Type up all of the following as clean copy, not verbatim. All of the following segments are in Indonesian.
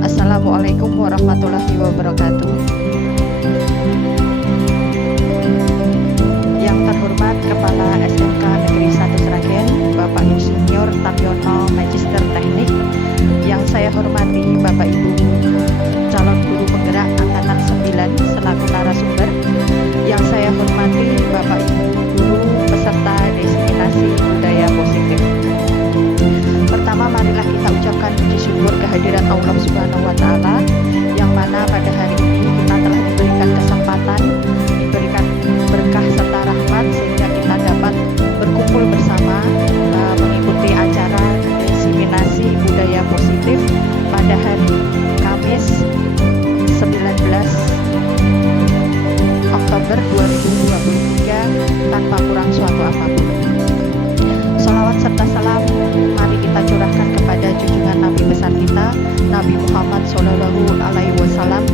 Assalamualaikum warahmatullahi wabarakatuh. Yang terhormat Kepala SMK Negeri 1 Sragen, Bapak Insinyur Taryono Magister Teknik. Yang saya hormati Bapak Ibu calon guru penggerak Angkatan 9 selaku narasumber. Yang saya hormati Bapak Ibu guru peserta diseminasi budaya positif. Pertama, marilah kita ucapkan puji syukur kehadirat Allah Subhanahu wa Ta'ala, yang mana pada hari ini kita telah diberikan kesempatan, diberikan berkah serta rahmat sehingga kita dapat berkumpul bersama mengikuti acara diseminasi budaya positif pada hari Kamis 19 Oktober 2023 tanpa kurang suatu apapun. Salawat serta salam mari kita curahkan kepada junjungan Nabi besar kita, Nabi Muhammad Shallallahu Alaihi Wasallam,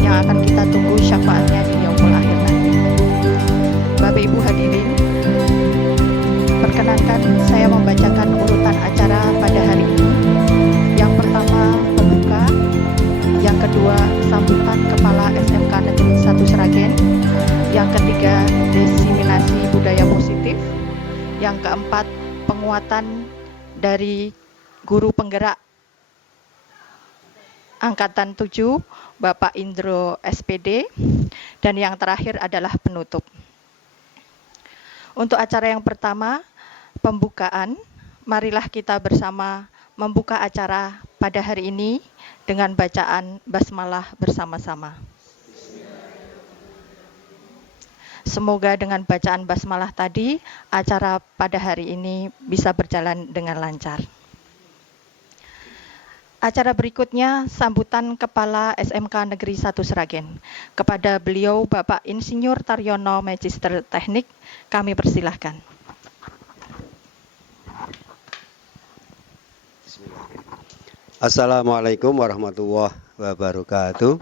yang akan kita tunggu syafaatnya di yaumul akhir nanti. Bapak Ibu hadirin, perkenankan saya membacakan urutan acara pada hari ini. Yang pertama pembuka, yang kedua sambutan Kepala SMK Negeri 1 Sragen, yang ketiga diseminasi budaya positif, yang keempat penguatan dari guru penggerak Angkatan 7 Bapak Indro SPD, dan yang terakhir adalah penutup. Untuk acara yang pertama, pembukaan, marilah kita bersama membuka acara pada hari ini dengan bacaan basmalah bersama-sama. Semoga dengan bacaan basmalah tadi, acara pada hari ini bisa berjalan dengan lancar. Acara berikutnya, sambutan Kepala SMK Negeri 1 Sragen. Kepada beliau, Bapak Insinyur Taryono Magister Teknik, kami persilahkan. Assalamualaikum warahmatullahi wabarakatuh.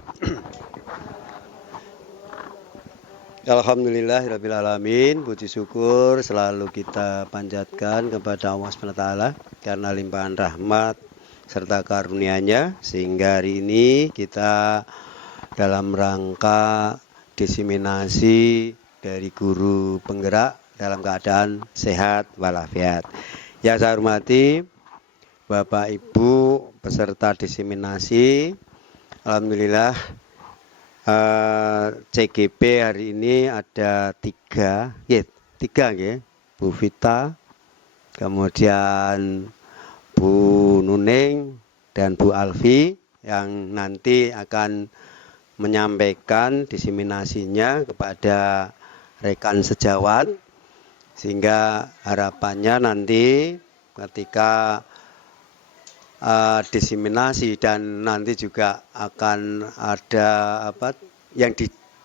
Alhamdulillahirrabbilalamin, puji syukur selalu kita panjatkan kepada Allah SWT karena limpahan rahmat serta karunia-Nya, sehingga hari ini kita dalam rangka diseminasi dari guru penggerak dalam keadaan sehat walafiat. Yang saya hormati Bapak Ibu peserta diseminasi, alhamdulillah CGP hari ini ada tiga ya, Bu Vita, kemudian Bu Nuning dan Bu Alfi, yang nanti akan menyampaikan diseminasinya kepada rekan sejawat, sehingga harapannya nanti ketika diseminasi dan nanti juga akan ada yang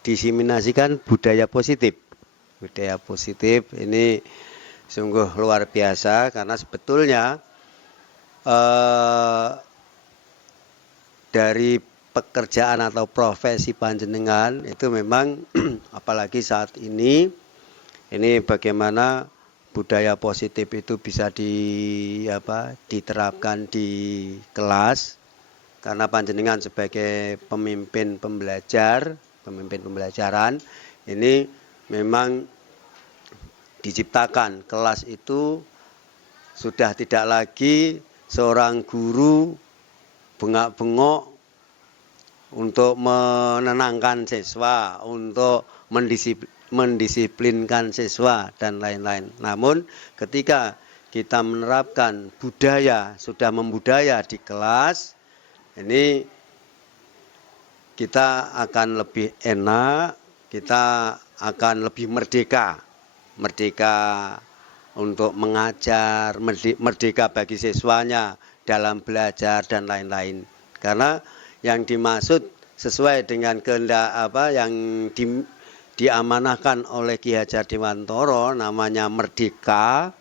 diseminasikan budaya positif. Budaya positif ini sungguh luar biasa karena sebetulnya dari pekerjaan atau profesi panjenengan itu memang apalagi saat ini bagaimana budaya positif itu bisa diterapkan di kelas, karena panjenengan sebagai pemimpin pembelajaran ini memang diciptakan kelas itu sudah tidak lagi seorang guru bengak-bengok untuk menenangkan siswa, untuk mendisiplinkan siswa dan lain-lain. Namun ketika kita menerapkan budaya, sudah membudaya di kelas, ini kita akan lebih enak, kita akan lebih merdeka untuk mengajar, merdeka bagi siswanya dalam belajar dan lain-lain. Karena yang dimaksud sesuai dengan kehendak yang diamanahkan oleh Ki Hajar Dewantara, namanya merdeka,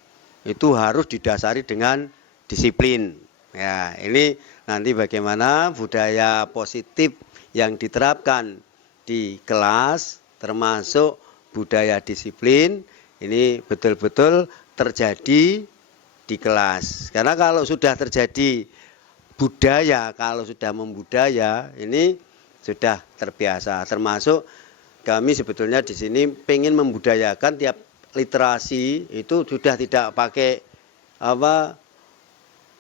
itu harus didasari dengan disiplin. Ya, ini nanti bagaimana budaya positif yang diterapkan di kelas, termasuk budaya disiplin, ini betul-betul terjadi di kelas. Karena kalau sudah terjadi budaya, kalau sudah membudaya, ini sudah terbiasa. Termasuk kami sebetulnya di sini pengen membudayakan tiap literasi itu sudah tidak pakai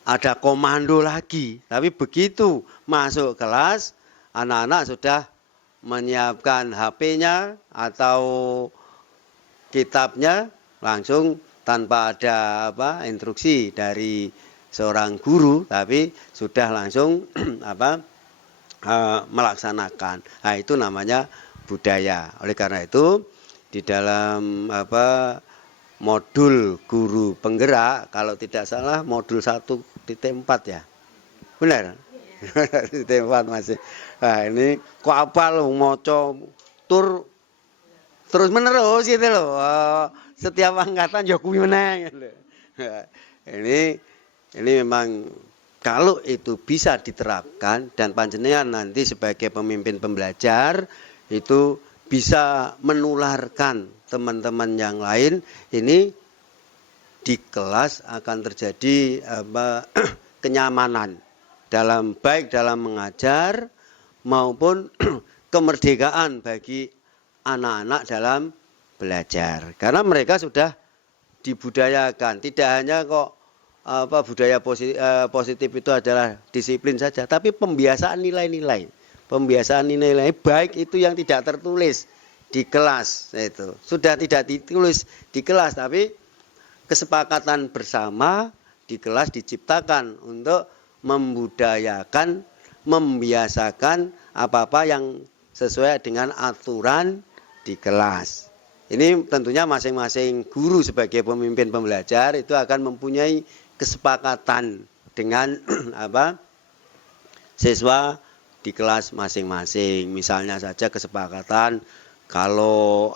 ada komando lagi. Tapi begitu masuk kelas, anak-anak sudah menyiapkan HP-nya atau kitabnya langsung tanpa ada instruksi dari seorang guru, tapi sudah langsung melaksanakan. Nah, itu namanya budaya. Oleh karena itu di dalam modul guru penggerak, kalau tidak salah modul 1.4 ya, benar? Titik 4 masih. Nah, ini kok apal moco tur terus menerus gitu loh. Setiap angkatan ya kuwi meneh gitu. Ini memang kalau itu bisa diterapkan dan panjenengan nanti sebagai pemimpin pembelajar itu bisa menularkan teman-teman yang lain, ini di kelas akan terjadi kenyamanan baik dalam mengajar maupun kemerdekaan bagi anak-anak dalam belajar. Karena mereka sudah dibudayakan, tidak hanya kok budaya positif itu adalah disiplin saja, tapi pembiasaan nilai-nilai. Pembiasaan nilai baik itu yang tidak tertulis di kelas, itu sudah tidak ditulis di kelas, tapi kesepakatan bersama di kelas diciptakan untuk membudayakan, membiasakan apa-apa yang sesuai dengan aturan di kelas. Ini tentunya masing-masing guru sebagai pemimpin pembelajar itu akan mempunyai kesepakatan dengan siswa di kelas masing-masing. Misalnya saja kesepakatan kalau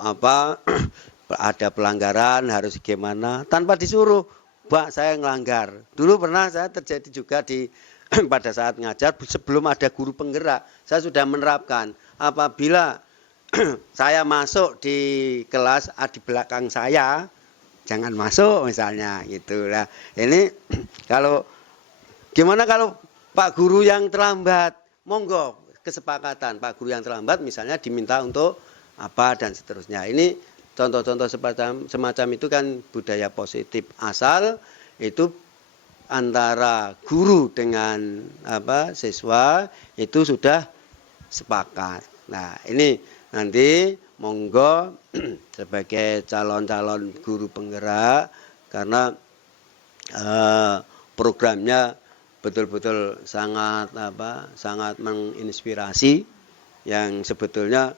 ada pelanggaran harus gimana tanpa disuruh. Pak, saya ngelanggar. Dulu pernah saya terjadi juga pada saat ngajar sebelum ada guru penggerak. Saya sudah menerapkan apabila saya masuk di kelas di belakang saya jangan masuk misalnya gitu. Nah, ini gimana kalau Pak Guru yang terlambat? Monggo kesepakatan Pak Guru yang terlambat misalnya diminta untuk apa dan seterusnya. Ini contoh-contoh semacam itu kan budaya positif, asal itu antara guru dengan siswa itu sudah sepakat. Nah, ini nanti monggo sebagai calon-calon guru penggerak, karena programnya betul-betul sangat menginspirasi, yang sebetulnya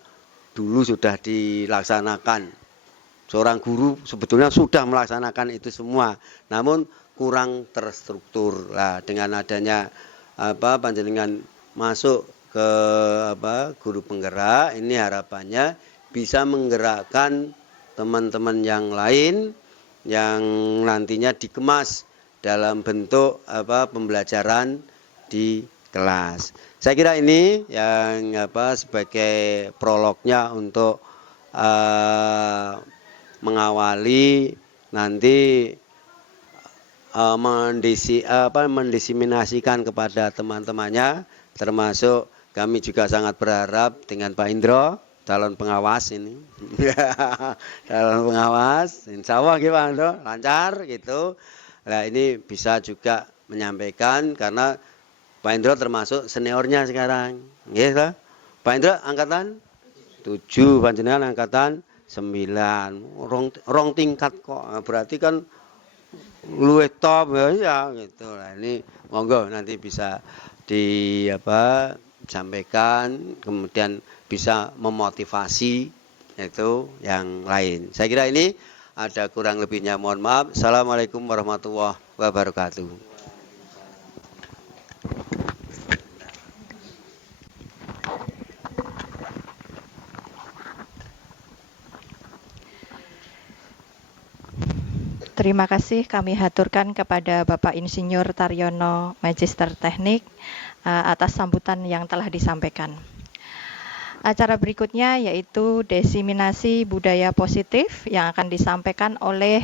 dulu sudah dilaksanakan. Seorang guru sebetulnya sudah melaksanakan itu semua, namun kurang terstruktur. Nah, dengan adanya panjenengan masuk ke guru penggerak, ini harapannya bisa menggerakkan teman-teman yang lain yang nantinya dikemas dalam bentuk pembelajaran di kelas. Saya kira ini yang sebagai prolognya untuk mengawali nanti mendisiminasikan kepada teman-temannya, termasuk kami juga sangat berharap dengan Pak Indro, calon pengawas ini, calon pengawas, insya Allah gimana lancar gitu. Nah, ini bisa juga menyampaikan karena Pak Indro termasuk seniornya sekarang, gitu. Pak Indro angkatan 7, panjenengan angkatan 9, rong tingkat kok, berarti kan luwih top ya gitu. Nah, ini monggo nanti bisa disampaikan, kemudian bisa memotivasi itu yang lain. Saya kira ini ada kurang lebihnya, mohon maaf. Assalamualaikum warahmatullahi wabarakatuh. Terima kasih kami haturkan kepada Bapak Insinyur Taryono, Magister Teknik, atas sambutan yang telah disampaikan. Acara berikutnya yaitu diseminasi budaya positif yang akan disampaikan oleh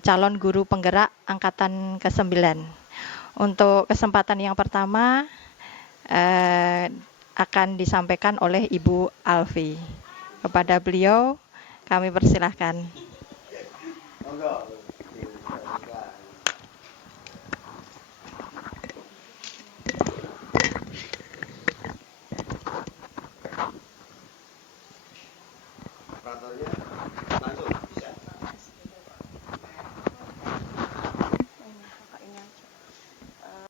calon guru penggerak angkatan ke-9. Untuk kesempatan yang pertama akan disampaikan oleh Ibu Alfi. Kepada beliau kami persilahkan.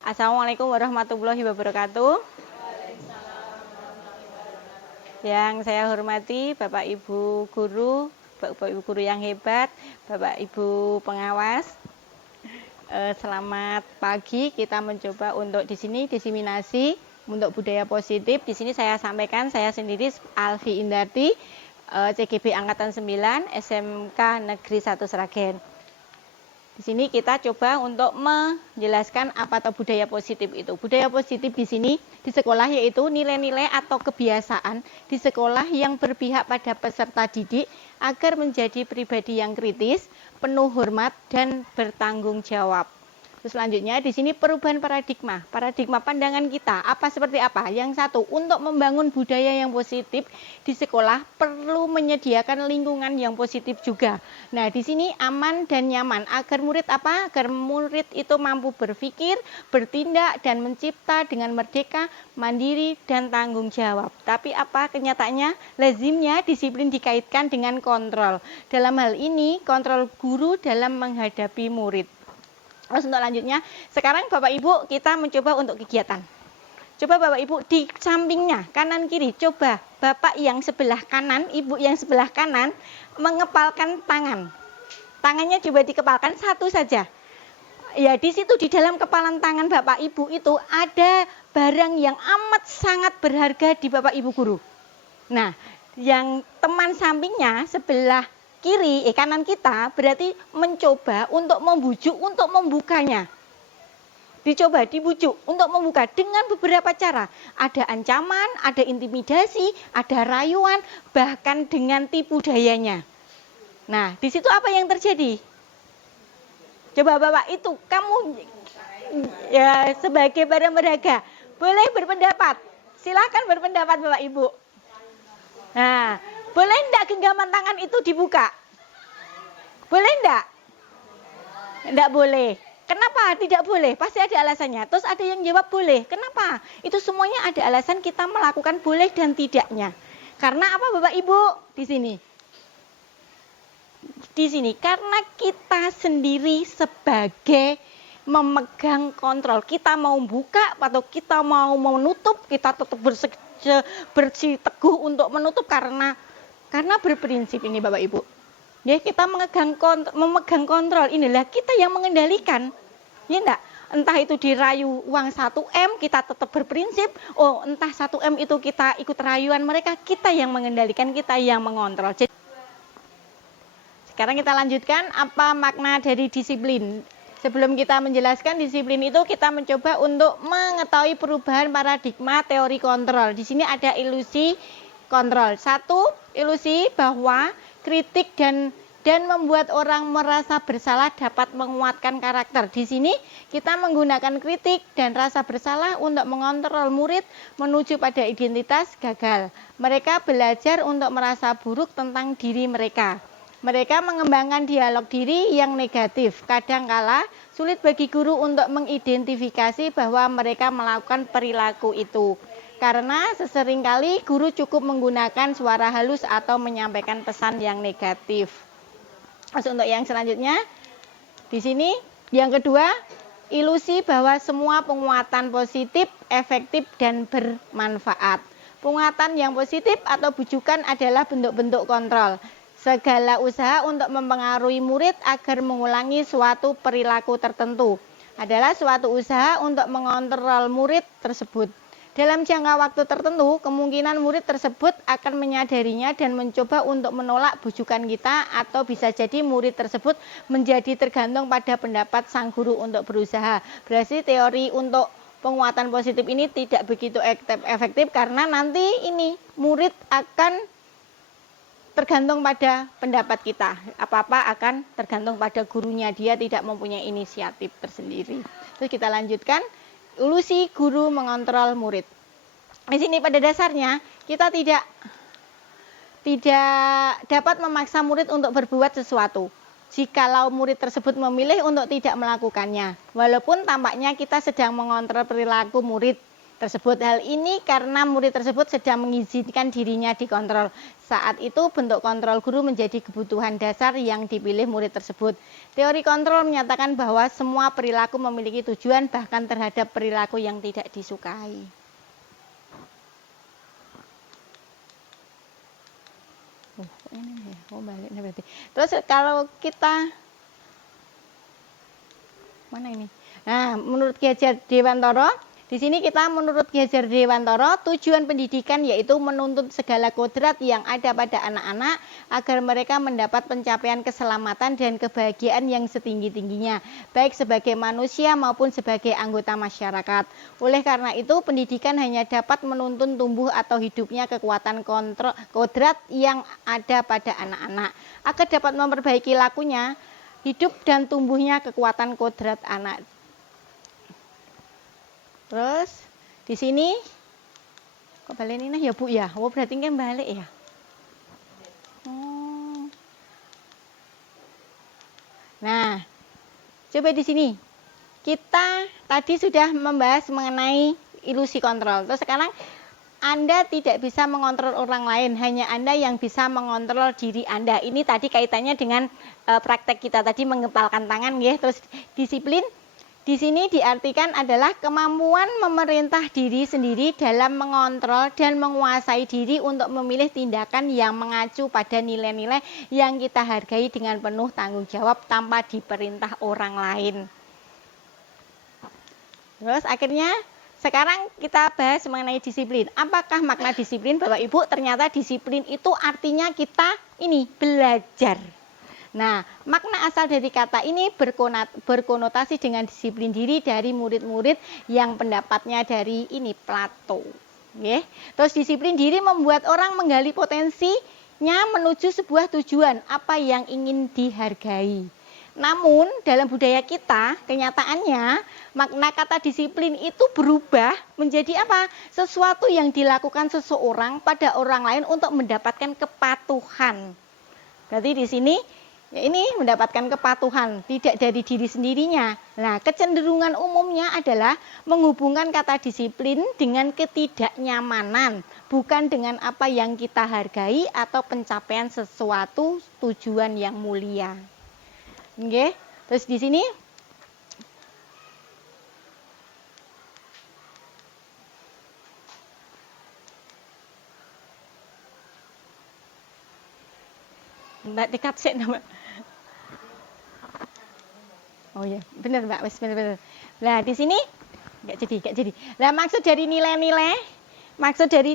Assalamualaikum warahmatullahi wabarakatuh. Yang saya hormati Bapak Ibu guru, Bapak Ibu guru yang hebat, Bapak Ibu pengawas. Selamat pagi. Kita mencoba untuk di sini diseminasi untuk budaya positif. Di sini saya sampaikan, saya sendiri Alfi Indarti, CGB Angkatan 9, SMK Negeri 1 Sragen. Di sini kita coba untuk menjelaskan apa itu budaya positif itu. Budaya positif di sini di sekolah yaitu nilai-nilai atau kebiasaan di sekolah yang berpihak pada peserta didik agar menjadi pribadi yang kritis, penuh hormat dan bertanggung jawab. Terus selanjutnya di sini perubahan paradigma pandangan kita seperti apa? Yang satu, untuk membangun budaya yang positif di sekolah perlu menyediakan lingkungan yang positif juga. Nah, di sini aman dan nyaman agar murid Agar murid itu mampu berpikir, bertindak dan mencipta dengan merdeka, mandiri dan tanggung jawab. Tapi kenyataannya lazimnya disiplin dikaitkan dengan kontrol. Dalam hal ini kontrol guru dalam menghadapi murid. Terus untuk lanjutnya, sekarang Bapak Ibu kita mencoba untuk kegiatan. Coba Bapak Ibu di sampingnya, kanan kiri, coba Bapak yang sebelah kanan, Ibu yang sebelah kanan mengepalkan tangan. Tangannya coba dikepalkan satu saja. Ya, di situ di dalam kepalan tangan Bapak Ibu itu ada barang yang amat sangat berharga di Bapak Ibu guru. Nah, yang teman sampingnya sebelah kiri, kanan kita berarti mencoba untuk membujuk, untuk membukanya. Dicoba, dibujuk untuk membuka dengan beberapa cara. Ada ancaman, ada intimidasi, ada rayuan, bahkan dengan tipu dayanya. Nah, di situ apa yang terjadi? Coba Bapak itu, kamu ya sebagai barang berharga, boleh berpendapat. Silakan berpendapat Bapak Ibu. Nah, boleh enggak genggaman tangan itu dibuka? Boleh enggak? Enggak boleh. Kenapa tidak boleh? Pasti ada alasannya. Terus ada yang jawab boleh. Kenapa? Itu semuanya ada alasan kita melakukan boleh dan tidaknya. Karena apa Bapak Ibu? Di sini. Di sini. Karena kita sendiri sebagai memegang kontrol. Kita mau buka atau kita mau menutup, kita tetap bersiteguh untuk menutup karena berprinsip ini Bapak Ibu. Ya, kita memegang kontrol, inilah kita yang mengendalikan. Ya enggak? Entah itu dirayu uang 1M, kita tetap berprinsip. Oh, entah 1M itu kita ikut rayuan mereka, kita yang mengendalikan, kita yang mengontrol. Jadi, sekarang kita lanjutkan apa makna dari disiplin. Sebelum kita menjelaskan disiplin itu, kita mencoba untuk mengetahui perubahan paradigma teori kontrol. Di sini ada ilusi kontrol. Satu, ilusi bahwa kritik dan membuat orang merasa bersalah dapat menguatkan karakter. Di sini kita menggunakan kritik dan rasa bersalah untuk mengontrol murid menuju pada identitas gagal. Mereka belajar untuk merasa buruk tentang diri mereka. Mereka mengembangkan dialog diri yang negatif. Kadangkala sulit bagi guru untuk mengidentifikasi bahwa mereka melakukan perilaku itu. Karena seseringkali guru cukup menggunakan suara halus atau menyampaikan pesan yang negatif. Terus untuk yang selanjutnya, di sini yang kedua, ilusi bahwa semua penguatan positif, efektif, dan bermanfaat. Penguatan yang positif atau bujukan adalah bentuk-bentuk kontrol. Segala usaha untuk mempengaruhi murid agar mengulangi suatu perilaku tertentu adalah suatu usaha untuk mengontrol murid tersebut. Dalam jangka waktu tertentu, kemungkinan murid tersebut akan menyadarinya dan mencoba untuk menolak bujukan kita, atau bisa jadi murid tersebut menjadi tergantung pada pendapat sang guru untuk berusaha. Berarti teori untuk penguatan positif ini tidak begitu efektif karena nanti ini murid akan tergantung pada pendapat kita. Apa-apa akan tergantung pada gurunya, dia tidak mempunyai inisiatif tersendiri. Terus kita lanjutkan. Ilusi guru mengontrol murid. Di sini pada dasarnya kita tidak dapat memaksa murid untuk berbuat sesuatu. Jikalau murid tersebut memilih untuk tidak melakukannya, walaupun tampaknya kita sedang mengontrol perilaku murid tersebut. Hal ini karena murid tersebut sedang mengizinkan dirinya dikontrol. Saat itu bentuk kontrol guru menjadi kebutuhan dasar yang dipilih murid tersebut. Teori kontrol menyatakan bahwa semua perilaku memiliki tujuan, bahkan terhadap perilaku yang tidak disukai. Terus kalau kita mana ini? Nah, menurut Ki Hajar Dewantara, di sini kita menurut Ki Hajar Dewantara, tujuan pendidikan yaitu menuntut segala kodrat yang ada pada anak-anak agar mereka mendapat pencapaian keselamatan dan kebahagiaan yang setinggi-tingginya, baik sebagai manusia maupun sebagai anggota masyarakat. Oleh karena itu, pendidikan hanya dapat menuntun tumbuh atau hidupnya kekuatan kodrat yang ada pada anak-anak. Agar dapat memperbaiki lakunya, hidup dan tumbuhnya kekuatan kodrat anak. Terus di sini kok balik ini ya Bu ya? Oh berarti kan balik ya? Oh. Nah, coba di sini kita tadi sudah membahas mengenai ilusi kontrol. Terus sekarang Anda tidak bisa mengontrol orang lain, hanya Anda yang bisa mengontrol diri Anda. Ini tadi kaitannya dengan praktek kita tadi mengepalkan tangan, ya. Terus disiplin. Di sini diartikan adalah kemampuan memerintah diri sendiri dalam mengontrol dan menguasai diri untuk memilih tindakan yang mengacu pada nilai-nilai yang kita hargai dengan penuh tanggung jawab tanpa diperintah orang lain. Terus akhirnya sekarang kita bahas mengenai disiplin. Apakah makna disiplin, Bapak Ibu? Ternyata disiplin itu artinya kita ini belajar. Nah, makna asal dari kata ini berkonotasi dengan disiplin diri dari murid-murid yang pendapatnya dari ini Plato. Oke. Terus disiplin diri membuat orang menggali potensinya menuju sebuah tujuan apa yang ingin dihargai. Namun dalam budaya kita, kenyataannya makna kata disiplin itu berubah menjadi apa? Sesuatu yang dilakukan seseorang pada orang lain untuk mendapatkan kepatuhan. Berarti di sini ya ini mendapatkan kepatuhan, tidak dari diri sendirinya. Nah, kecenderungan umumnya adalah menghubungkan kata disiplin dengan ketidaknyamanan, bukan dengan apa yang kita hargai atau pencapaian sesuatu tujuan yang mulia. Oke, terus di sini Mbak dekat sih nama. Oh ya, benar Mbak, benar. Nah, di sini enggak jadi. Nah, maksud dari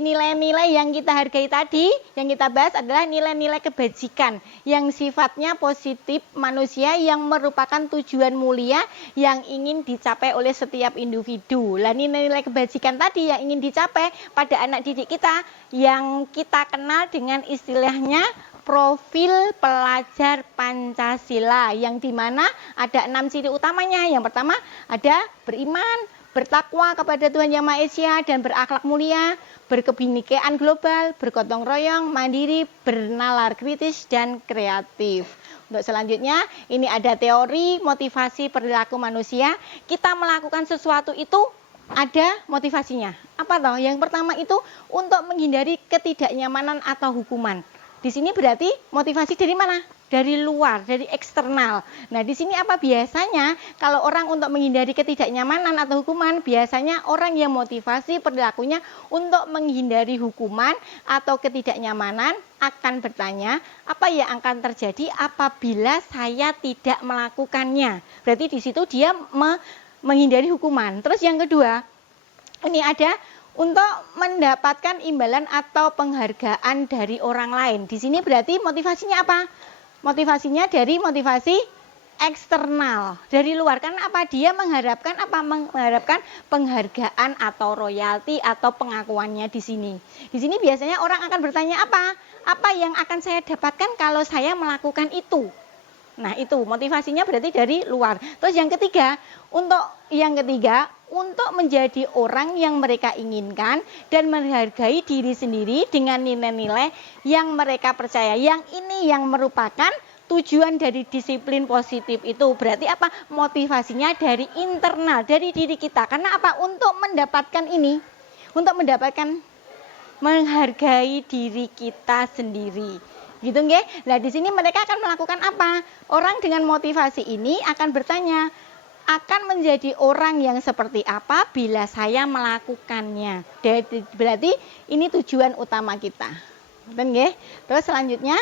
nilai-nilai yang kita hargai tadi, yang kita bahas adalah nilai-nilai kebajikan yang sifatnya positif manusia yang merupakan tujuan mulia yang ingin dicapai oleh setiap individu. Lah, nilai-nilai kebajikan tadi yang ingin dicapai pada anak didik kita yang kita kenal dengan istilahnya profil pelajar Pancasila, yang dimana ada 6 ciri utamanya. Yang pertama ada beriman, bertakwa kepada Tuhan Yang Maha Esa dan berakhlak mulia, berkebinekaan global, bergotong royong, mandiri, bernalar kritis dan kreatif. Untuk selanjutnya ini ada teori motivasi perilaku manusia. Kita melakukan sesuatu itu ada motivasinya. Apa toh? Yang pertama itu untuk menghindari ketidaknyamanan atau hukuman. Di sini berarti motivasi dari mana? dari luar, dari eksternal. Nah, di sini apa biasanya kalau orang untuk menghindari ketidaknyamanan atau hukuman, biasanya orang yang motivasi perilakunya untuk menghindari hukuman atau ketidaknyamanan akan bertanya, apa yang akan terjadi apabila saya tidak melakukannya. Berarti di situ dia menghindari hukuman. Terus yang kedua, ini ada untuk mendapatkan imbalan atau penghargaan dari orang lain. Di sini berarti motivasinya apa? Motivasinya dari motivasi eksternal, dari luar. Karena apa? Dia mengharapkan apa? Mengharapkan penghargaan atau royalti atau pengakuannya di sini. Di sini biasanya orang akan bertanya apa? Apa yang akan saya dapatkan kalau saya melakukan itu? Nah, itu motivasinya berarti dari luar. Terus yang ketiga, untuk menjadi orang yang mereka inginkan dan menghargai diri sendiri dengan nilai-nilai yang mereka percaya. Yang ini yang merupakan tujuan dari disiplin positif itu. Berarti apa? Motivasinya dari internal, dari diri kita. Karena apa? Untuk mendapatkan ini, untuk mendapatkan menghargai diri kita sendiri. Gitu nggih? Nah, di sini mereka akan melakukan apa? Orang dengan motivasi ini akan bertanya, akan menjadi orang yang seperti apa bila saya melakukannya. Berarti ini tujuan utama kita. Betul nggih? Terus selanjutnya,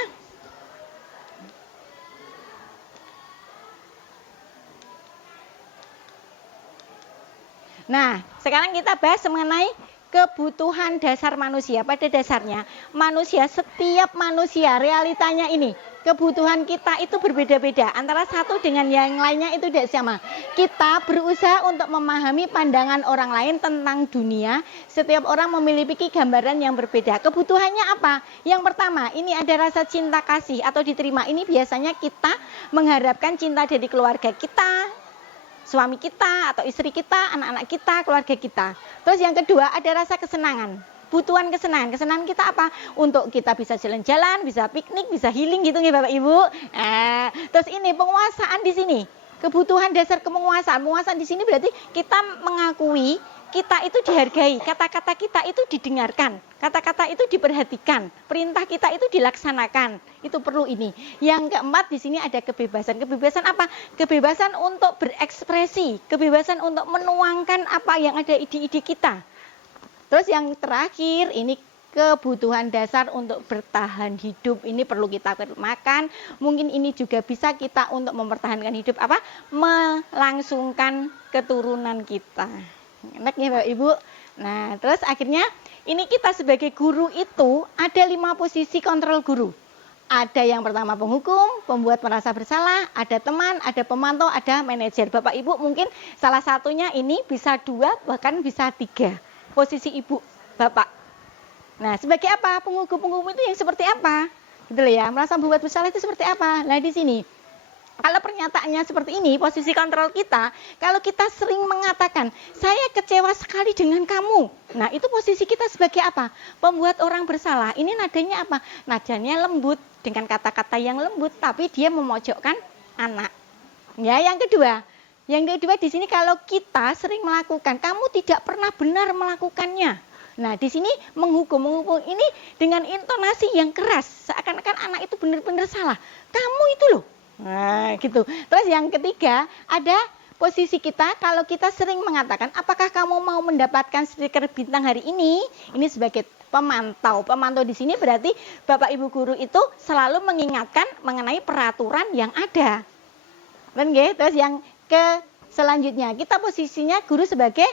nah, sekarang kita bahas mengenai kebutuhan dasar manusia. Pada dasarnya, setiap manusia, realitanya ini, kebutuhan kita itu berbeda-beda. Antara satu dengan yang lainnya itu tidak sama. Kita berusaha untuk memahami pandangan orang lain tentang dunia. Setiap orang memiliki gambaran yang berbeda. Kebutuhannya apa? Yang pertama, ini ada rasa cinta kasih atau diterima. Ini biasanya kita mengharapkan cinta dari keluarga kita, suami kita atau istri kita, anak-anak kita, keluarga kita. Terus yang kedua ada rasa kesenangan. Kebutuhan kesenangan. Kesenangan kita apa? Untuk kita bisa jalan-jalan, bisa piknik, bisa healing gitu nih Bapak Ibu. Terus ini penguasaan di sini. Kebutuhan dasar kemenguasaan. Penguasaan di sini berarti kita mengakui kita itu dihargai, kata-kata kita itu didengarkan, kata-kata itu diperhatikan, perintah kita itu dilaksanakan. Itu perlu ini. Yang keempat di sini ada kebebasan. Kebebasan apa? Kebebasan untuk berekspresi, kebebasan untuk menuangkan apa yang ada ide-ide kita. Terus yang terakhir ini kebutuhan dasar untuk bertahan hidup. Ini perlu kita makan. Mungkin ini juga bisa kita untuk mempertahankan hidup apa? Melangsungkan keturunan kita. Enak ya Bapak Ibu. Nah, terus akhirnya ini kita sebagai guru itu ada 5 posisi kontrol guru. Ada yang pertama penghukum, pembuat merasa bersalah, ada teman, ada pemantau, ada manajer. Bapak Ibu mungkin salah satunya ini bisa 2 bahkan bisa 3. Posisi Ibu, Bapak. Nah, sebagai apa? Penghukum itu yang seperti apa? Gitu loh ya. Merasa membuat bersalah itu seperti apa? Nah, di sini kalau pernyataannya seperti ini, posisi kontrol kita, kalau kita sering mengatakan, saya kecewa sekali dengan kamu. Nah, itu posisi kita sebagai apa? Pembuat orang bersalah. Ini nadanya apa? Nadanya lembut, dengan kata-kata yang lembut, tapi dia memojokkan anak. Ya, yang kedua di sini kalau kita sering melakukan, kamu tidak pernah benar melakukannya. Nah, di sini menghukum ini dengan intonasi yang keras, seakan-akan anak itu benar-benar salah. Kamu itu loh. Nah, gitu. Terus yang ketiga, ada posisi kita kalau kita sering mengatakan, apakah kamu mau mendapatkan stiker bintang hari ini? Ini sebagai pemantau. Pemantau di sini berarti Bapak Ibu guru itu selalu mengingatkan mengenai peraturan yang ada. Terus yang selanjutnya, kita posisinya guru sebagai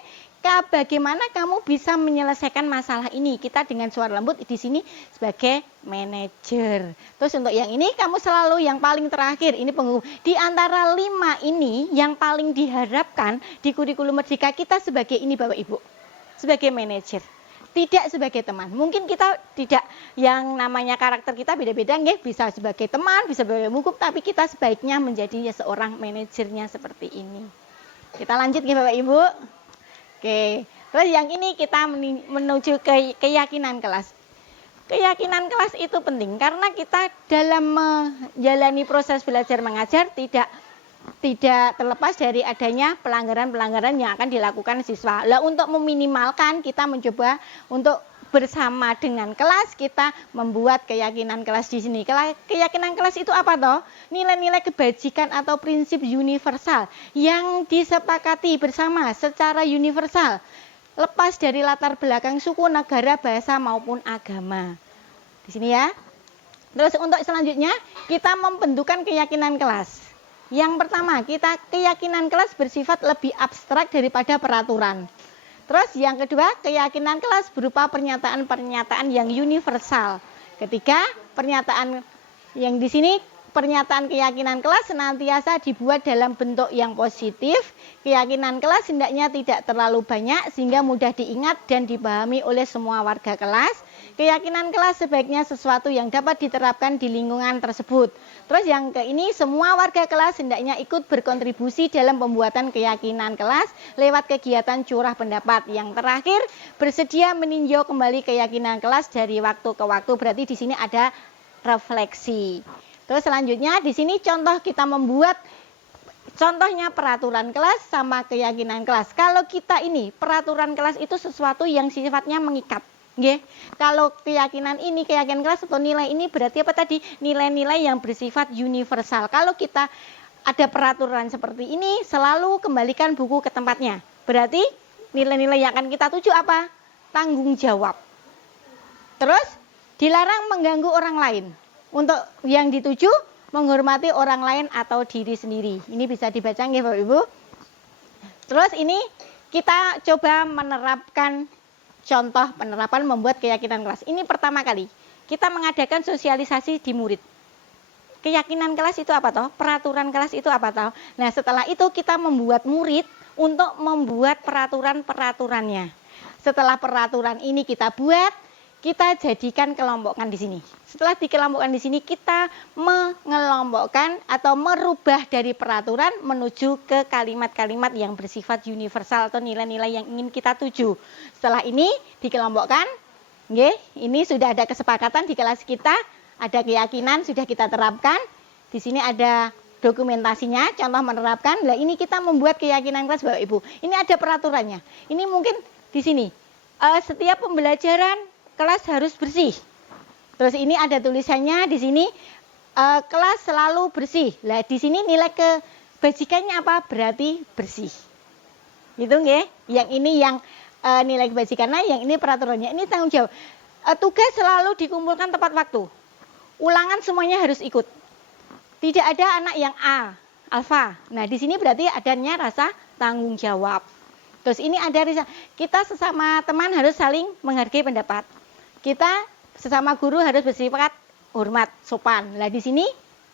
bagaimana kamu bisa menyelesaikan masalah ini. Kita dengan suara lembut di sini sebagai manajer. Terus untuk yang ini kamu selalu yang paling terakhir, ini penghukum. Di antara 5 ini yang paling diharapkan di kurikulum Merdeka kita sebagai ini Bapak Ibu. Sebagai manajer. Tidak sebagai teman. Mungkin kita tidak yang namanya karakter kita beda-beda nggih, bisa sebagai teman, bisa sebagai penghukum, tapi kita sebaiknya menjadi seorang manajernya seperti ini. Kita lanjut nggih Bapak Ibu. Oke, terus yang ini kita menuju ke keyakinan kelas. Keyakinan kelas itu penting karena kita dalam menjalani proses belajar mengajar tidak terlepas dari adanya pelanggaran-pelanggaran yang akan dilakukan siswa. Lah untuk meminimalkan kita mencoba untuk bersama dengan kelas kita membuat keyakinan kelas di sini. Keyakinan kelas itu apa toh? Nilai-nilai kebajikan atau prinsip universal yang disepakati bersama secara universal, lepas dari latar belakang suku, negara, bahasa maupun agama. Di sini ya. Terus untuk selanjutnya kita membentukkan keyakinan kelas. Yang pertama, keyakinan kelas bersifat lebih abstrak daripada peraturan. Terus yang kedua, keyakinan kelas berupa pernyataan-pernyataan yang universal. Ketiga, pernyataan yang di sini, pernyataan keyakinan kelas senantiasa dibuat dalam bentuk yang positif. Keyakinan kelas hendaknya tidak terlalu banyak sehingga mudah diingat dan dipahami oleh semua warga kelas. Keyakinan kelas sebaiknya sesuatu yang dapat diterapkan di lingkungan tersebut. Terus yang ke ini, semua warga kelas hendaknya ikut berkontribusi dalam pembuatan keyakinan kelas lewat kegiatan curah pendapat. Yang terakhir, bersedia meninjau kembali keyakinan kelas dari waktu ke waktu. Berarti di sini ada refleksi. Terus selanjutnya di sini contoh kita membuat contohnya peraturan kelas sama keyakinan kelas. Kalau kita ini peraturan kelas itu sesuatu yang sifatnya mengikat. Nggih. Kalau keyakinan kelas atau nilai ini berarti apa tadi? Nilai-nilai yang bersifat universal. Kalau kita ada peraturan seperti ini, selalu kembalikan buku ke tempatnya. Berarti nilai-nilai yang akan kita tuju apa? Tanggung jawab. Terus dilarang mengganggu orang lain. Untuk yang dituju menghormati orang lain atau diri sendiri. Ini bisa dibaca nggih Bapak Ibu. Terus ini kita coba menerapkan contoh penerapan membuat keyakinan kelas. Ini pertama kali kita mengadakan sosialisasi di murid. Keyakinan kelas itu apa toh? Peraturan kelas itu apa toh? Nah, setelah itu kita membuat murid untuk membuat peraturan-peraturannya. Setelah peraturan ini kita buat, kita jadikan kelompokkan di sini. Setelah dikelompokkan di sini, kita mengelompokkan atau merubah dari peraturan menuju ke kalimat-kalimat yang bersifat universal atau nilai-nilai yang ingin kita tuju. Setelah ini dikelompokkan, ini sudah ada kesepakatan di kelas kita, ada keyakinan sudah kita terapkan. Di sini ada dokumentasinya, contoh menerapkan. Nah, ini kita membuat keyakinan kelas Bapak Ibu. Ini ada peraturannya. Ini mungkin di sini setiap pembelajaran kelas harus bersih. Terus ini ada tulisannya di sini kelas selalu bersih. Lah di sini nilai kebajikannya apa? Berarti bersih. Gitu nggih? Yang ini yang nilai kebajikannya, yang ini peraturannya. Ini tanggung jawab. Tugas selalu dikumpulkan tepat waktu. Ulangan semuanya harus ikut. Tidak ada anak yang A, alfa. Nah, di sini berarti adanya rasa tanggung jawab. Terus ini ada kita sesama teman harus saling menghargai pendapat. Kita sesama guru harus bersifat hormat, sopan. Nah, di sini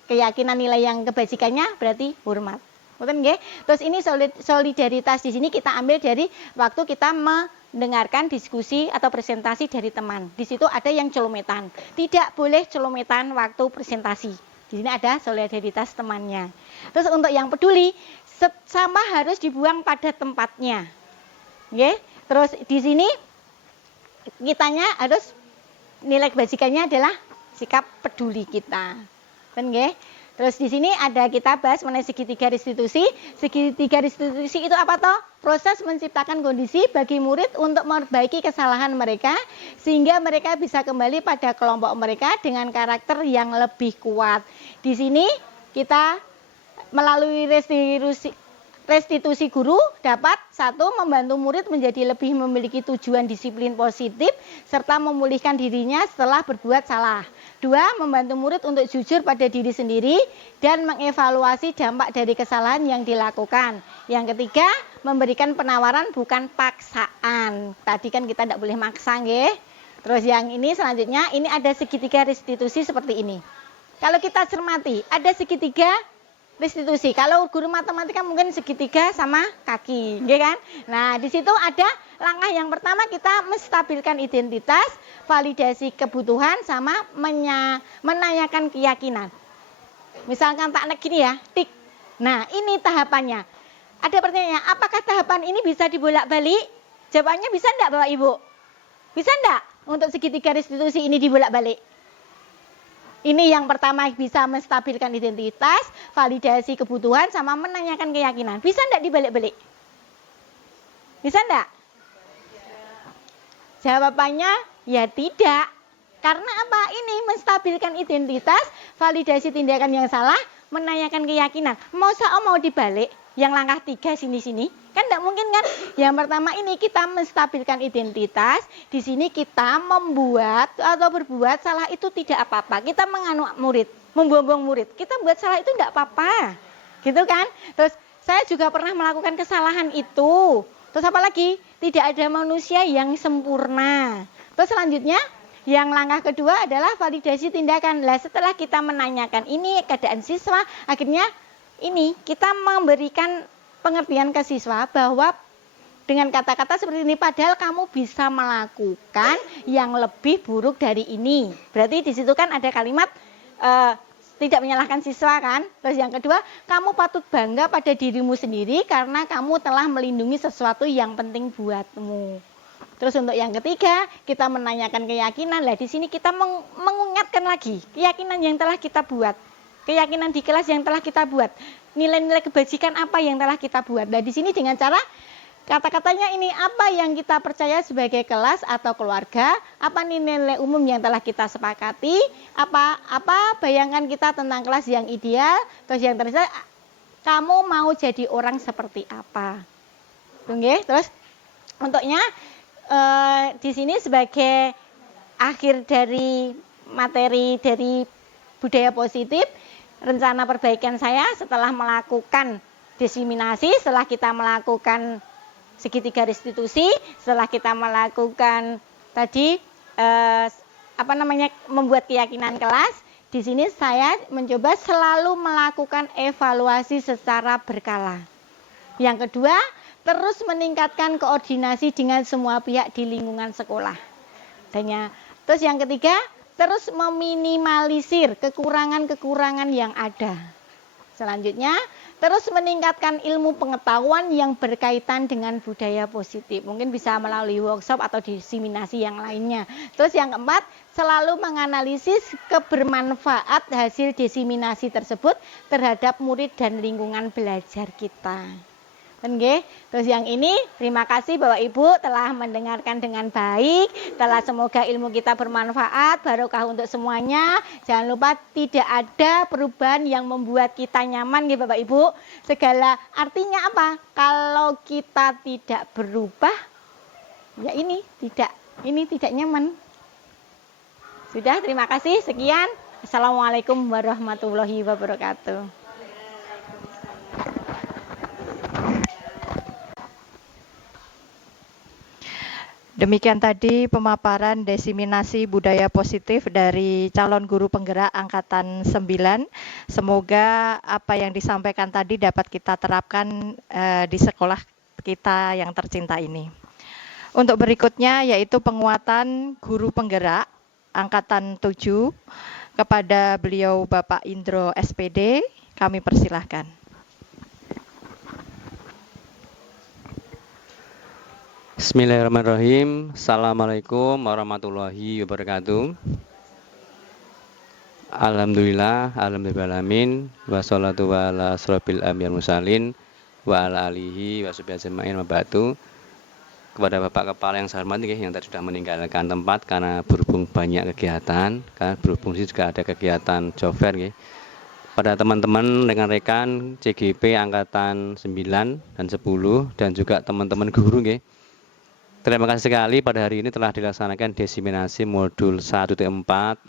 keyakinan nilai yang kebajikannya berarti hormat. Betul nggih? Terus ini solidaritas di sini kita ambil dari waktu kita mendengarkan diskusi atau presentasi dari teman. Di situ ada yang celometan. Tidak boleh celometan waktu presentasi. Di sini ada solidaritas temannya. Terus untuk yang peduli, sampah harus dibuang pada tempatnya. Nggih? Terus di sini kitanya harus nilai kebajikannya adalah sikap peduli kita. Kan nggih? Terus di sini ada kita bahas mengenai segitiga restitusi. Segitiga restitusi itu apa toh? Proses menciptakan kondisi bagi murid untuk memperbaiki kesalahan mereka sehingga mereka bisa kembali pada kelompok mereka dengan karakter yang lebih kuat. Di sini kita melalui restitusi guru dapat satu, membantu murid menjadi lebih memiliki tujuan disiplin positif serta memulihkan dirinya setelah berbuat salah. Dua, membantu murid untuk jujur pada diri sendiri dan mengevaluasi dampak dari kesalahan yang dilakukan. Yang ketiga, memberikan penawaran bukan paksaan. Tadi kan kita tidak boleh maksa, nggih. Terus yang ini selanjutnya, ini ada segitiga restitusi seperti ini. Kalau kita cermati, ada segitiga restitusi. Kalau guru matematika mungkin segitiga sama kaki, nggih kan? Nah, di situ ada langkah yang pertama kita menstabilkan identitas, validasi kebutuhan sama menanyakan keyakinan. Misalkan tak nek gini ya, tik. Nah, ini tahapannya. Ada pertanyaan, apakah tahapan ini bisa dibolak-balik? Jawabannya bisa enggak Bapak Ibu? Bisa enggak untuk segitiga restitusi ini dibolak-balik? Ini yang pertama bisa menstabilkan identitas, validasi kebutuhan, sama menanyakan keyakinan. Bisa enggak dibalik-balik? Bisa enggak? Jawabannya Ya tidak. Karena apa? Ini menstabilkan identitas, validasi tindakan yang salah, menanyakan keyakinan. Mau dibalik yang langkah 3 sini-sini? Kan tidak mungkin kan? Yang pertama ini kita menstabilkan identitas, di sini kita membuat atau berbuat salah itu tidak apa-apa. Kita menganu murid, membombong murid. Kita buat salah itu tidak apa-apa. Gitu kan? Terus saya juga pernah melakukan kesalahan itu. Terus apa lagi? Tidak ada manusia yang sempurna. Terus selanjutnya yang langkah kedua adalah validasi tindakan. Lah setelah kita menanyakan ini keadaan siswa, akhirnya ini kita memberikan pengertian ke siswa bahwa dengan kata-kata seperti ini, padahal kamu bisa melakukan yang lebih buruk dari ini. Berarti di situ kan ada kalimat tidak menyalahkan siswa kan. Terus yang kedua, kamu patut bangga pada dirimu sendiri karena kamu telah melindungi sesuatu yang penting buatmu. Terus untuk yang ketiga, kita menanyakan keyakinan. Lah di sini kita mengingatkan lagi keyakinan yang telah kita buat. Keyakinan di kelas yang telah kita buat. Nilai-nilai kebajikan apa yang telah kita buat. Nah di sini dengan cara kata-katanya ini apa yang kita percaya sebagai kelas atau keluarga, apa nilai-nilai umum yang telah kita sepakati, apa bayangan kita tentang kelas yang ideal, terus yang terakhir kamu mau jadi orang seperti apa. Oke, terus untuknya di sini sebagai akhir dari materi dari budaya positif, rencana perbaikan saya setelah melakukan diseminasi, setelah kita melakukan segitiga restitusi, setelah kita melakukan tadi membuat keyakinan kelas, di sini saya mencoba selalu melakukan evaluasi secara berkala. Yang kedua, terus meningkatkan koordinasi dengan semua pihak di lingkungan sekolah. Terus yang ketiga, terus meminimalisir kekurangan-kekurangan yang ada. Selanjutnya, terus meningkatkan ilmu pengetahuan yang berkaitan dengan budaya positif. Mungkin bisa melalui workshop atau diseminasi yang lainnya. Terus yang keempat, selalu menganalisis kebermanfaat hasil diseminasi tersebut terhadap murid dan lingkungan belajar kita. Oke, terus yang ini terima kasih Bapak Ibu telah mendengarkan dengan baik, semoga ilmu kita bermanfaat, barokah untuk semuanya. Jangan lupa tidak ada perubahan yang membuat kita nyaman ya Bapak Ibu. Segala artinya apa? Kalau kita tidak berubah, ya ini tidak nyaman. Sudah, terima kasih, sekian. Assalamualaikum warahmatullahi wabarakatuh. Demikian tadi pemaparan diseminasi budaya positif dari calon guru penggerak angkatan 9. Semoga apa yang disampaikan tadi dapat kita terapkan di sekolah kita yang tercinta ini. Untuk berikutnya yaitu penguatan guru penggerak angkatan 7 kepada beliau Bapak Indro SPD, kami persilahkan. Bismillahirrahmanirrahim. Assalamualaikum warahmatullahi wabarakatuh. Alhamdulillah, alhamdulillahalamin, wassalatu wa ala asrofil anbiya mursalin wa ala alihi wa sahbihi ajmain wa ba'du. Kepada Bapak Kepala yang saya hormati yang tadi sudah meninggalkan tempat karena berhubung banyak kegiatan, karena berhubung juga ada kegiatan job fair nggih. Pada teman-teman rekan-rekan CGP angkatan 9 dan 10 dan juga teman-teman guru nggih. Terima kasih sekali pada hari ini telah dilaksanakan diseminasi modul 1-4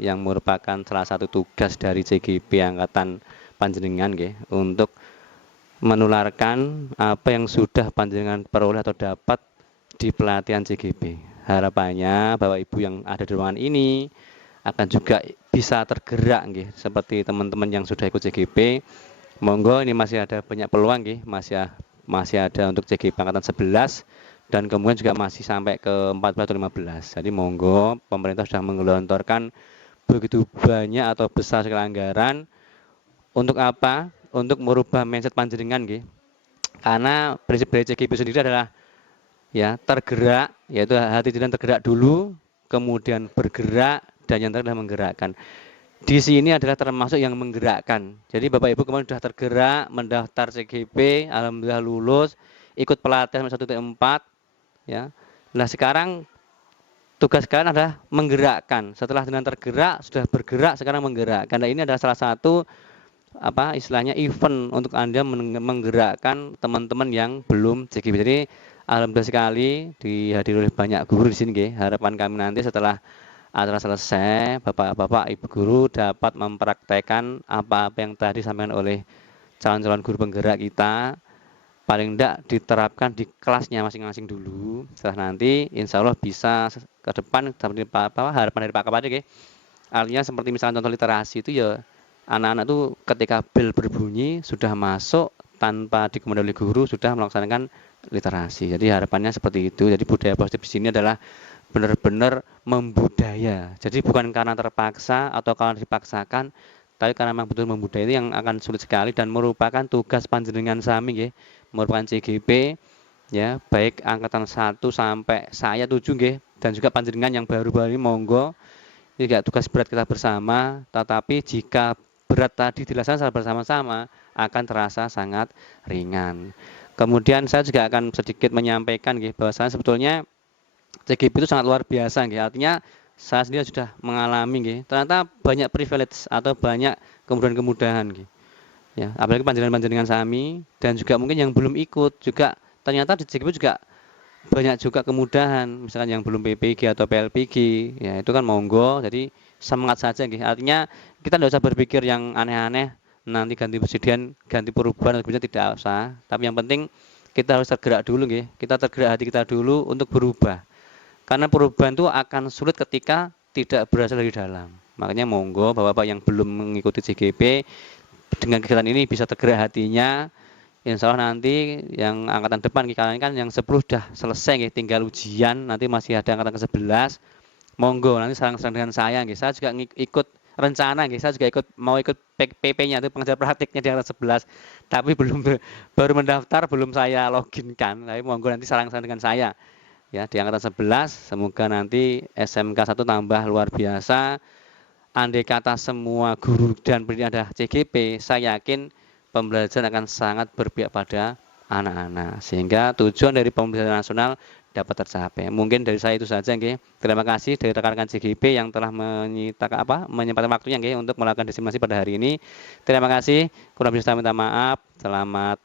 yang merupakan salah satu tugas dari CGP angkatan panjenengan nggih, untuk menularkan apa yang sudah panjenengan peroleh atau dapat di pelatihan CGP. Harapannya Bapak Ibu yang ada di ruangan ini akan juga bisa tergerak nggih, seperti teman-teman yang sudah ikut CGP. Monggo, ini masih ada banyak peluang nggih, masih ada untuk CGP angkatan 11. Dan kemudian juga masih sampai ke 14 atau 15. Jadi monggo, pemerintah sudah menggelontorkan begitu banyak atau besar sekali anggaran. Untuk apa? Untuk merubah mindset panjenengan nggih. Karena prinsip dari CGP sendiri adalah ya tergerak, yaitu hati jenengan tergerak dulu, kemudian bergerak, dan yang terakhir adalah menggerakkan. Di sini adalah termasuk yang menggerakkan. Jadi Bapak Ibu kemarin sudah tergerak, mendaftar CGP, alhamdulillah lulus, ikut pelatihan 1-4. Ya, nah sekarang tugas kalian adalah menggerakkan. Setelah dengan tergerak, sudah bergerak, sekarang menggerakkan. Dan ini adalah salah satu istilahnya event untuk Anda menggerakkan teman-teman yang belum JGB. Jadi alhamdulillah sekali dihadiri oleh banyak guru di sini, nggih. Harapan kami nanti setelah acara selesai, Bapak-bapak, Ibu guru dapat mempraktekkan apa-apa yang tadi disampaikan oleh calon-calon guru penggerak kita. Paling tidak diterapkan di kelasnya masing-masing dulu. Setelah nanti insya Allah bisa ke depan seperti harapan dari Pak Kapadi, artinya seperti misalnya contoh literasi itu ya, anak-anak tuh ketika bel berbunyi sudah masuk tanpa dikomandoi oleh guru, sudah melaksanakan literasi. Jadi harapannya seperti itu. Jadi budaya positif di sini adalah benar-benar membudaya. Jadi bukan karena terpaksa atau karena dipaksakan, tapi karena memang betul membudaya itu yang akan sulit sekali dan merupakan tugas panjenengan sami, nggih, merupakan CGP ya, baik angkatan 1 sampai saya 7, nggih, dan juga panjenengan yang baru-baru ini monggo. Ini juga tugas berat kita bersama, tetapi jika berat tadi dilaksanakan secara bersama-sama akan terasa sangat ringan. Kemudian saya juga akan sedikit menyampaikan, nggih, bahwasanya sebetulnya CGP itu sangat luar biasa, nggih. Artinya saya sendiri sudah mengalami, nggih, ternyata banyak privilege atau banyak kemudahan-kemudahan, nggih. Ya, apalagi panjenengan-panjenengan sami dan juga mungkin yang belum ikut juga ternyata di CGP juga banyak juga kemudahan, misalkan yang belum PPG atau PLPG, ya itu kan monggo. Jadi semangat saja, nggih. Artinya kita tidak usah berpikir yang aneh-aneh, nanti ganti presiden, ganti perubahan atau tidak usah. Tapi yang penting kita harus tergerak dulu, nggih. Kita tergerak hati kita dulu untuk berubah. Karena perubahan itu akan sulit ketika tidak berasal dari dalam. Makanya monggo Bapak-bapak yang belum mengikuti CGP dengan kegiatan ini bisa tergerak hatinya. Insya Allah nanti yang angkatan depan kalian kan yang 10 sudah selesai, tinggal ujian, nanti masih ada angkatan ke-11. Monggo nanti sarang-sarang dengan saya, saya juga ikut rencana, saya juga mau ikut PP-nya itu pengajar praktiknya di angkatan 11. Tapi baru mendaftar, belum saya login kan. Tapi monggo nanti sarang-sarang dengan saya ya di angkatan 11. Semoga nanti SMK 1 tambah luar biasa. Andai kata semua guru dan pendidik ada CGP, saya yakin pembelajaran akan sangat berpihak pada anak-anak, sehingga tujuan dari pembelajaran nasional dapat tercapai. Mungkin dari saya itu saja, nggih. Terima kasih dari rekan-rekan CGP yang telah menyempatkan waktunya, nggih, untuk melakukan diseminasi pada hari ini. Terima kasih. Kurang lebih saya minta maaf. Selamat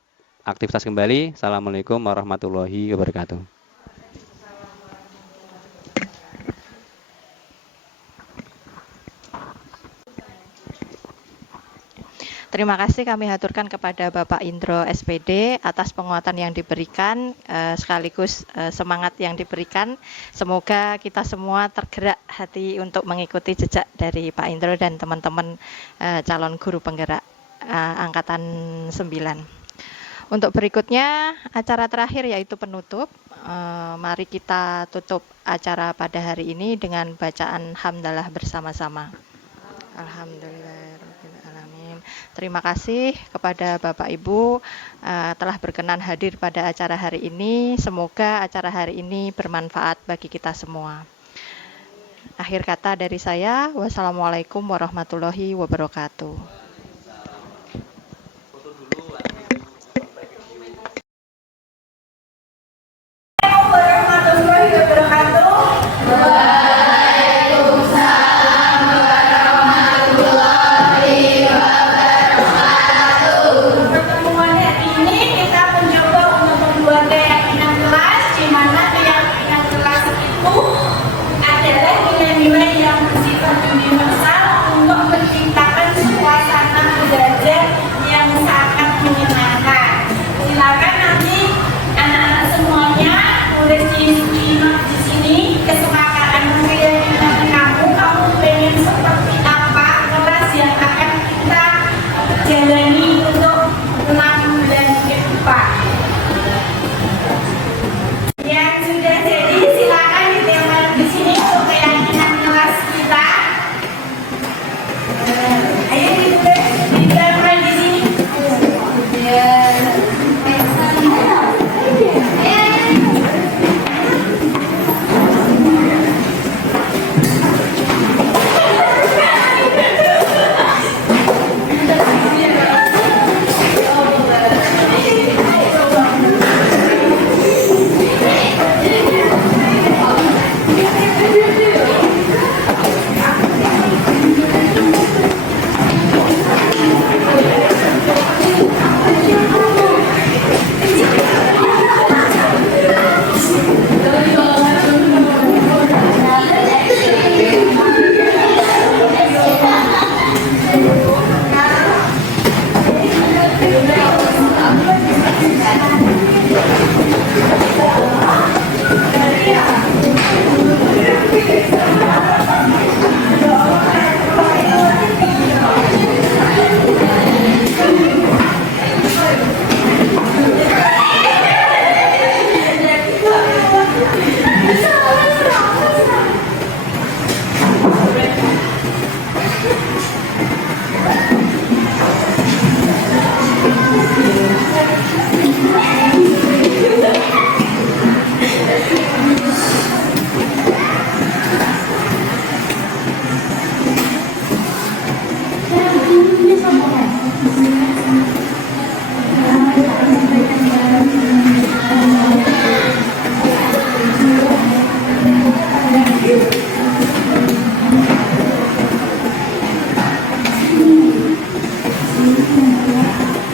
aktivitas kembali. Assalamualaikum warahmatullahi wabarakatuh. Terima kasih kami haturkan kepada Bapak Indro SPD atas penguatan yang diberikan, sekaligus semangat yang diberikan. Semoga kita semua tergerak hati untuk mengikuti jejak dari Pak Indro dan teman-teman calon guru penggerak angkatan 9. Untuk berikutnya acara terakhir yaitu penutup. Mari kita tutup acara pada hari ini dengan bacaan hamdalah bersama-sama. Alhamdulillah. Terima kasih kepada Bapak Ibu telah berkenan hadir pada acara hari ini. Semoga acara hari ini bermanfaat bagi kita semua. Akhir kata dari saya, wassalamualaikum warahmatullahi wabarakatuh.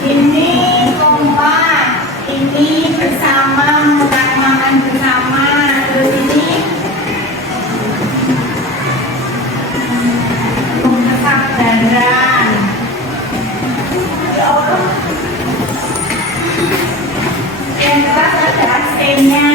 Ini kompak, ini bersama, makan bersama, terus ini kesabaran. Ya Allah, yang keras ada AC-nya.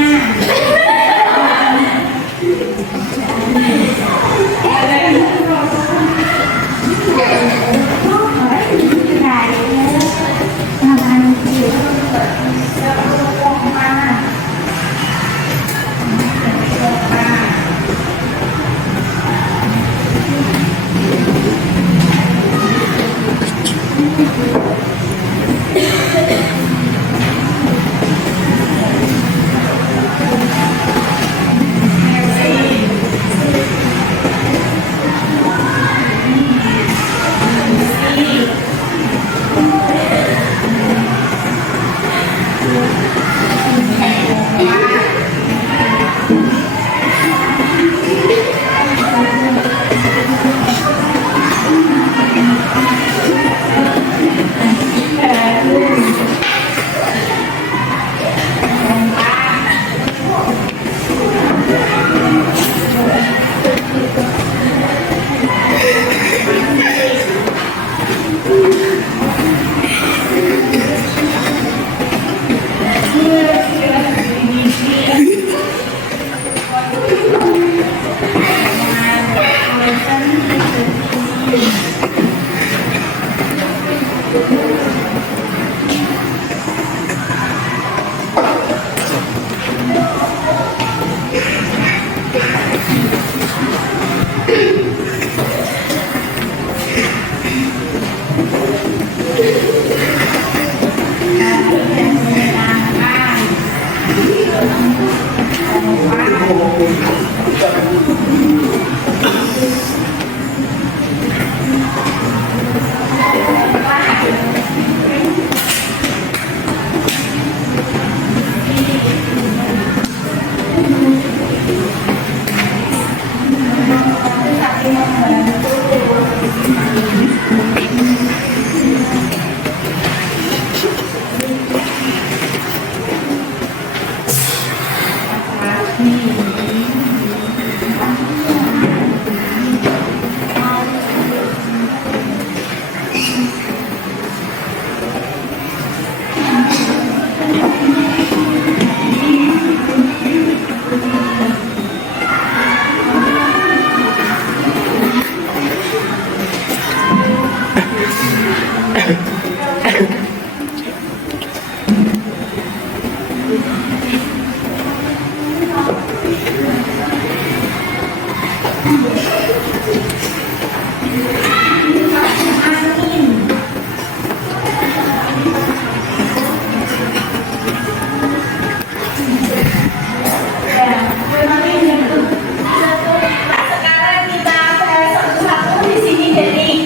Sekarang kita bahas satu-satu di sini dari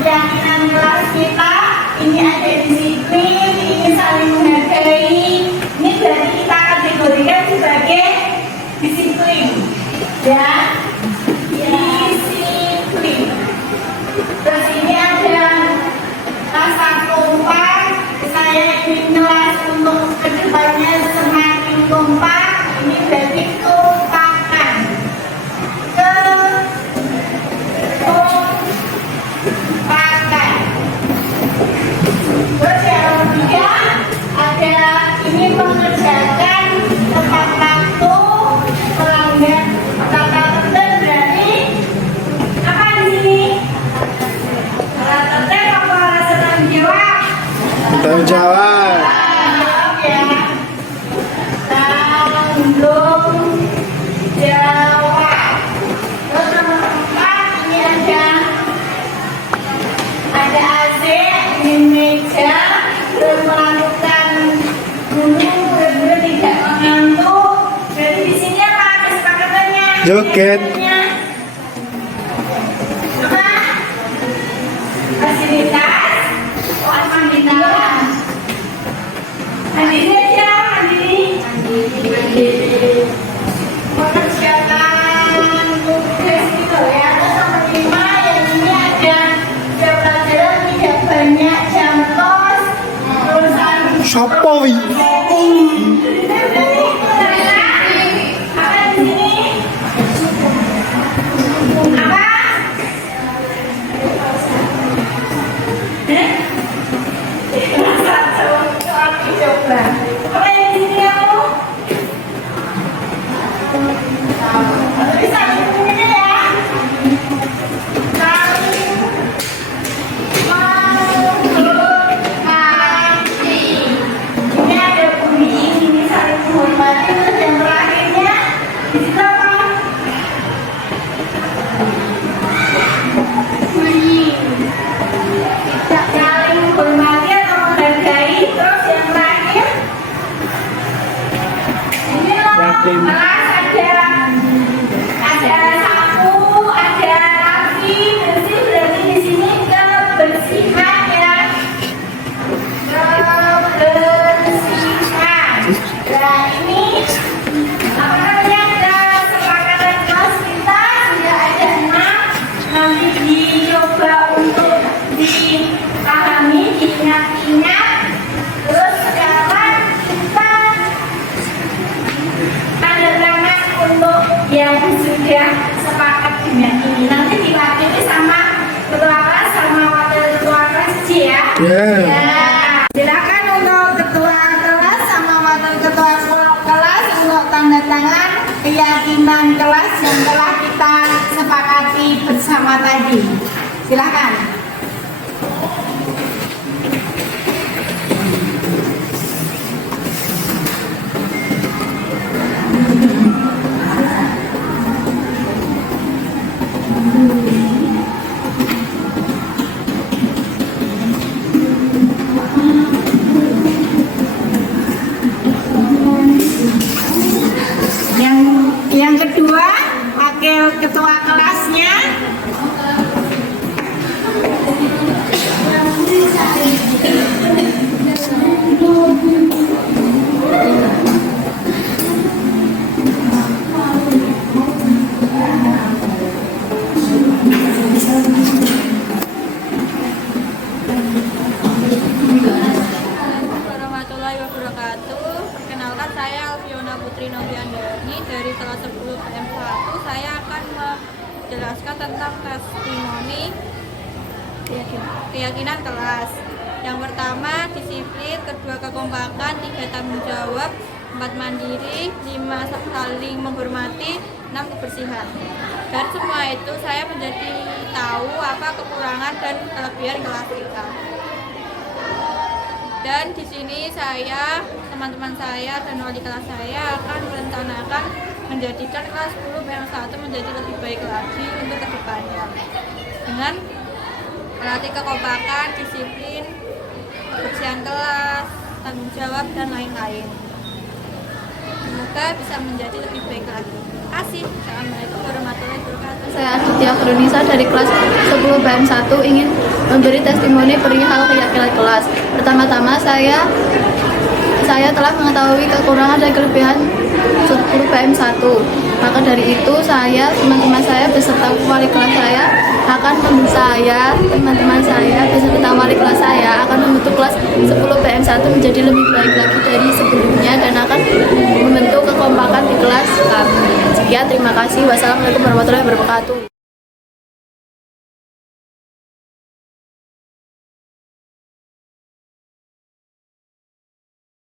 keyakinan kelas kita. Ini ada disiplin, ini saling menghargai. Ini berarti kita kategorikan sebagai disiplin, ya. Disiplin. Terus ini ada rasa kompak. Saya ingin kelas untuk kedepannya semakin kompak. Ini berarti kompakan. Kompakan. Terus yang ketiga ada ini mengerjakan tepat waktu, melanggar Joget. Apa? Fasilitas. Oh, fasilitas. Mandiri aja, mandiri. Mengerjakan tugas gitu ya. Nomor 5 yang ini ada jam pelajaran tidak banyak, jam kos, terusan Sopo wi? apa di sini? Apa? Coba. Apa yang di sini kamu? Bisa ini ya. Saling menghormati. Ini ada bunyi ini saling menghormati. Terus yang terakhirnya di situ apa? Bunyi. Saling menghormati atau menghargai. Terus yang terakhir ini loh, Yakin. kelas ada sapu, ada rapi, bersih berarti di sini kebersihan ya. Kebersihan. Nah ini apa namanya ada sepakatan kelas kita sudah ada 6. Nanti dicoba untuk dipahami, diingat-ingat. Terus sekarang kita tanda tangan untuk yang sudah sepakat dengan ini. Nanti diwakili sama ketua kelas sama wakil ketua kelas ya. Ya. Silakan untuk ketua kelas sama wakil ketua kelas untuk tanda tangan keyakinan kelas yang telah kita sepakati bersama tadi. Silakan. Yang kedua, wakil ketua kelasnya. Warahmatullahi wabarakatuh. Perkenalkan saya Alfiona Putri Noviandani dari kelas 10 PM1. Saya akan menjelaskan tentang testimoni keyakinan kelas. Yang pertama disiplin, kedua kekompakan, 3 tanggung jawab, 4 mandiri, 5 saling menghormati, 6 kebersihan. Dari semua itu saya menjadi tahu apa kekurangan dan kelebihan kelas kita. Dan di sini saya, teman-teman saya dan wali kelas saya akan merencanakan menjadikan kelas 10 PM1 menjadi lebih baik lagi untuk kedepannya dengan melatih kekompakan, disiplin, kebersihan kelas, tanggung jawab dan lain-lain. Semoga bisa menjadi lebih baik lagi. Terima kasih. Assalamualaikum warahmatullahi wabarakatuh. Saya Aditya Krunisa dari kelas 10 PM1 ingin memberi testimoni perihal keyakinan kelas. Pertama-tama saya telah mengetahui kekurangan dan kelebihan 10 PM1. Maka dari itu saya, teman-teman saya beserta wali kelas saya akan teman-teman saya beserta wali kelas saya akan membentuk kelas 10 PM1 menjadi lebih baik lagi dari sebelumnya dan akan membentuk kekompakan di kelas kami. Sekian, terima kasih. Wassalamualaikum warahmatullahi wabarakatuh.